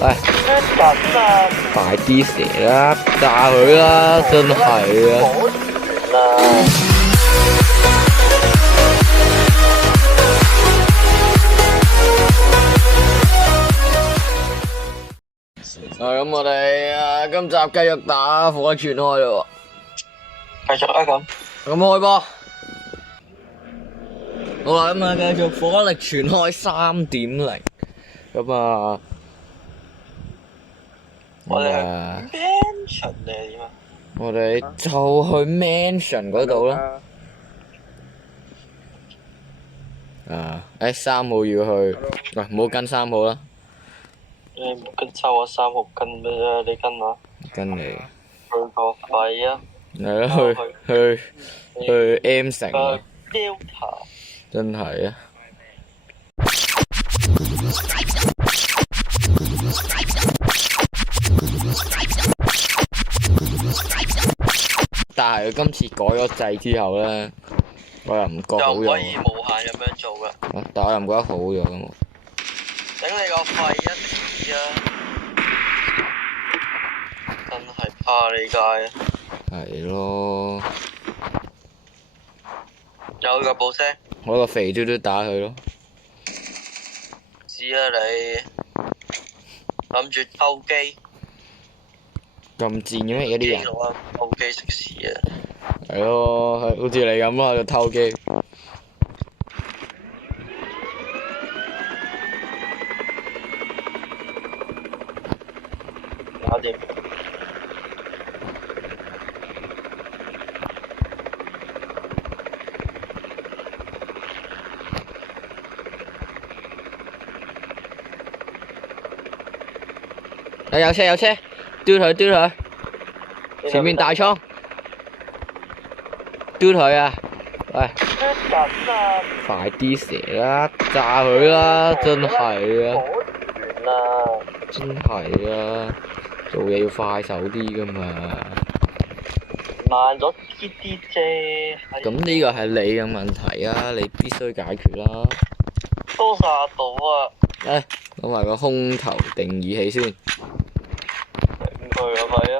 喂，快啲射啦，炸佢啦，真係啊！咁我哋今集繼續打火力全開咯喎，繼續啦咁。咁開波。好啦，咁繼續火力全開3.0。咁我哋係 mansion 定係點啊？我哋就去 mansion 嗰度啦。3號要去，喂，唔好跟3號啦。你唔跟抽我3號跟咩啫？你跟我。跟你。去個肺啊！係咯，去 M 城啊！ Delta。真係啊！但係佢今次改咗掣之後咧，我又唔覺好又用。可以無限咁樣做噶。但我又唔覺得好用咁。頂你個肺一次啊！真係怕你街啊！係咯。有腳步聲。我個肥嘟嘟打佢咯。知啊你，諗住偷機。咁賤嘅咩？而家啲人。偷機食屎啊！係咯，好似你咁咯，喺度偷機。搞掂。有車，丟佢，前面大倉，丟佢啊！喂，快啲射啦，炸佢啦，真係啊！真係啊，做嘢要快手啲噶嘛。慢咗啲啲啫。咁呢個係你嘅問題啊，你必須解決啦。都殺到啊！攞埋個空投定義器先。佢個肺啊！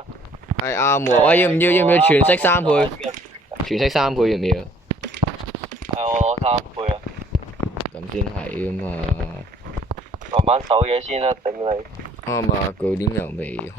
係啱喎，喂，要唔要全息3倍？全息3倍要唔要？係我攞3倍啊！咁先係噶嘛。慢慢守嘢先啦，頂你。啱啊，據點又未開。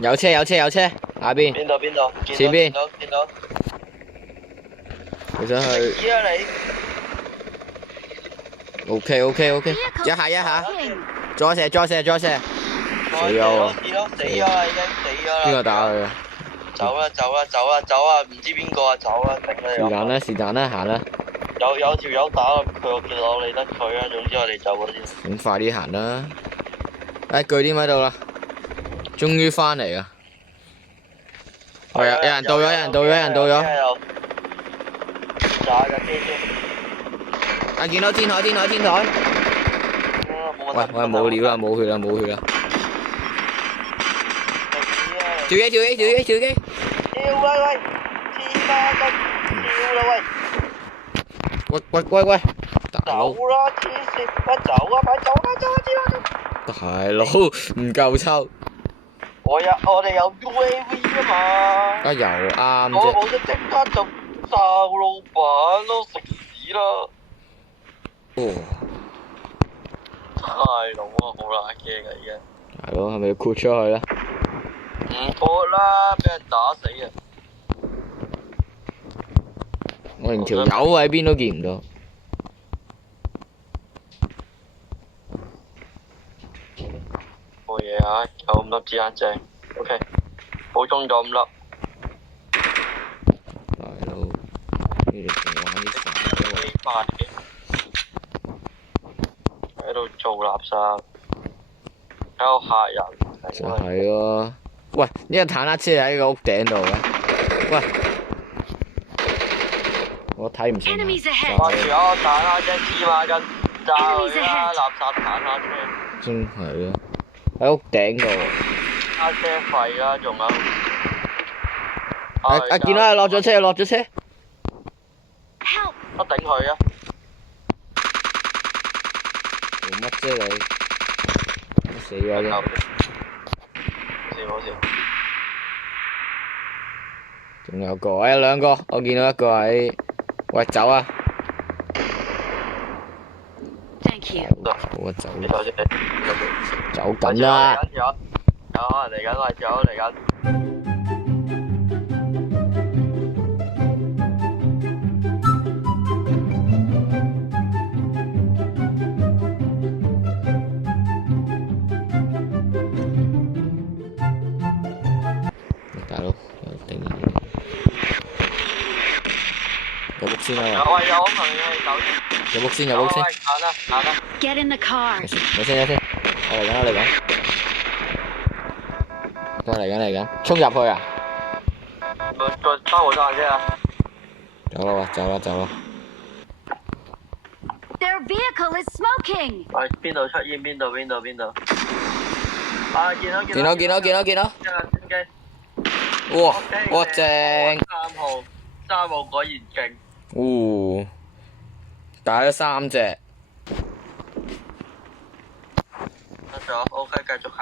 有車，下邊。邊度？前邊。見到。你想去死啊你？OK，一下，再射。死咗啊！死咗啦，已經死咗啦。邊個打佢啊？走啦！唔知邊個啊？走啦！頂你。是但啦，行啦。有條友打佢，我叫我理得佢啊。總之我哋走嗰先。咁快啲行啦！據點喺度啦，終於翻嚟啦！有人到咗。炸架機先。見到天台。喂，冇料啦，冇血啦。跳機！跳啦喂！天啦咁跳啦喂！喂，大佬！走啦黐線！快走啊！大佬唔夠抽。我哋有 UAV 啊嘛。又啱我啫。即刻就炸老闆咯，食屎啦！大佬啊，好乸驚啊！而家。大佬係咪要豁出去咧？唔豁啦，俾人打死啊！我連條友喺邊都見唔到。冇嘢啊，有5粒子彈正 ，OK， 補充咗5粒。大佬，你哋仲玩啲快嘅，喺度做垃圾，喺度嚇人。就係咯。喂，呢個坦克車喺個屋頂度嘅。喂，我睇唔成啊。 Enemies ahead 掛住我彈下隻芝麻筋，炸佢啦！垃圾彈下車，真係啊！喺屋頂度。架車廢啦，仲有。見到佢落咗車，落咗車。 Help! 我頂佢啊！做乜啫你？死咗啫！好笑。仲有個，兩個，我見到一個喺，喂走啊！ Thank you. 好啊走你啦，走先，走緊啦！有可能嚟緊，喂，有嚟緊。大佬，有定入屋先啦，喂，有可能你走先。入屋先，入屋先。行啦。 Get in the car. 有先，我嚟緊，衝入去啊！個3號站先啊！走啦！ Their vehicle is smoking. 喂，邊度出煙？邊度？啊，見到。見到！一架戰機。哇正！3號果然勁。哦，打咗3隻。得咗 ，OK， 繼續行。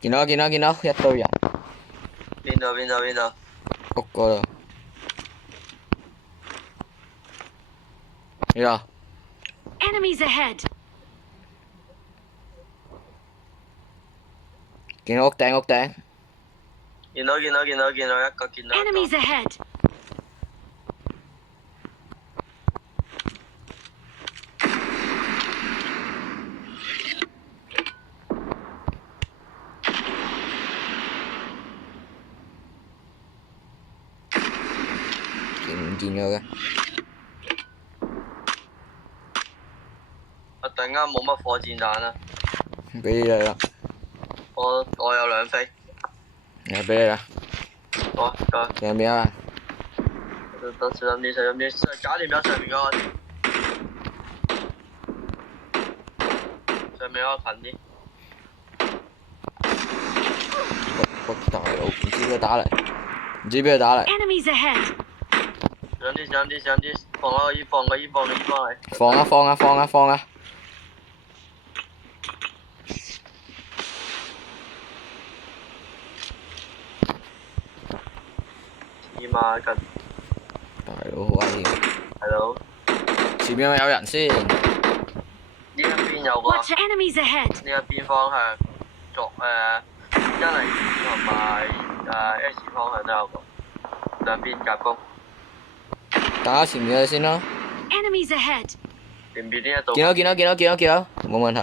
見到，一堆人。邊度？屋嗰度。呢度。 Enemies ahead. 見到屋頂。見到一個見到一個。 Enemies ahead. 唔見咗嘅。我突然間冇乜火箭彈啦，俾你啦，我有2飛，俾你啦。好，上邊啊！得小心啲，搞掂咗上面嗰個，上面嗰個近啲。大佬，唔知邊個打嚟。 Enemies ahead. 小心啲，放個煙嚟。放啊！芝麻筋，大佬好危險。係佬，前面有人先。呢一邊有個， Watch enemies ahead. 呢一邊方向，102同埋S 方向都有個，兩邊夾攻。打前面嘅先啦。 Enemies ahead. 前邊呢一度。見到，冇問題。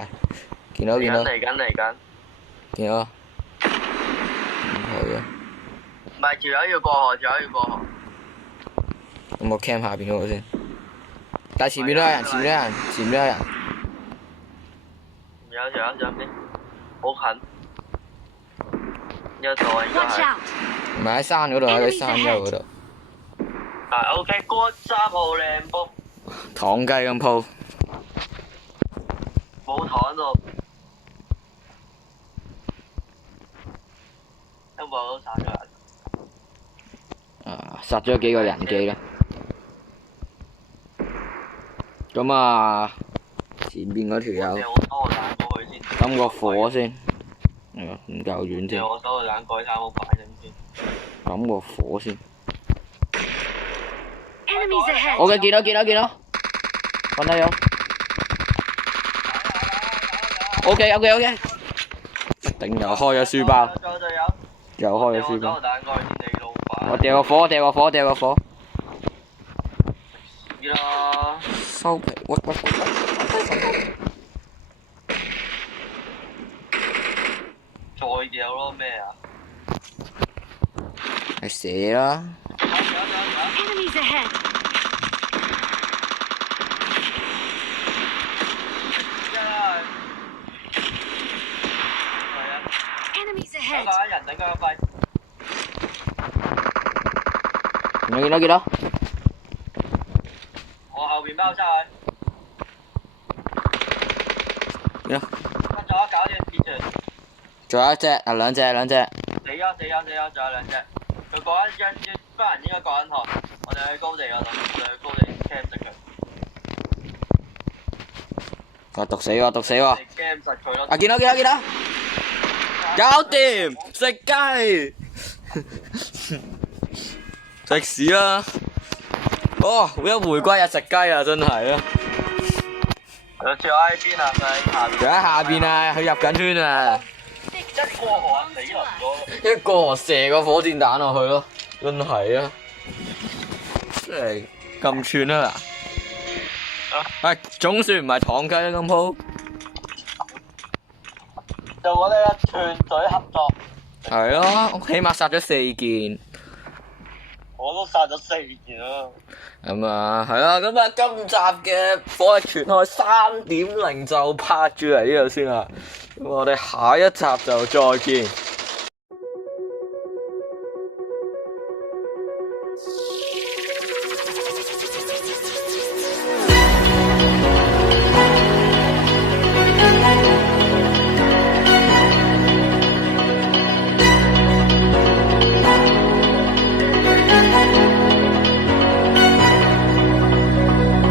見到。嚟緊。見到。唔係啊。唔係條友要過河。咁我 cam 下邊嗰個先。但係前面都有人。有條友上邊，好近。呢一度應該 Watch 係。 out. 唔係喺山嗰度，喺山丘嗰度。OK， 嗰3號靚波，糖雞咁鋪。冇糖到。一部都散咗人。殺咗幾個人機啦。咁啊，前邊嗰條友我收個彈過去先。抌個火先。唔夠遠添。我收個彈過去3號反應先。抌個火先。 Enemies ahead. 我嘅見到，瞓低咗。OK。頂又開咗書包，又開咗書包。我掉個火。收皮，喂。再掉咯咩啊？係蛇啦。 Enemies ahead. Enemy ahead. 個人等佢飛。見到見到，我後邊包抄佢。見到，分咗，搞掂截住。仲有一隻啊，兩隻。死咗，仲有兩隻。佢嗰一班人應該過緊河，我哋去高地嗰度，我哋去高地 cam 實佢。我毒死喎，我哋 cam 實佢咯。啊見到，搞掂，食雞，食屎啦！哦，一回歸日食雞啊，真係啊！佢跳喺邊啊？佢喺下邊。佢喺下邊啊，佢入緊圈啊！一過河啊，死啦咗。一個射個火箭彈落去咯，真係啊！真係咁串啊！啊，總算唔係躺雞啦，今鋪。就我哋一團隊合作。係咯，我起碼殺咗4件。我都殺咗4件啦。咁啊，係啦，咁啊，今集嘅火力全開3.0就拍住嚟呢度先啦。咁我哋下一集就再見。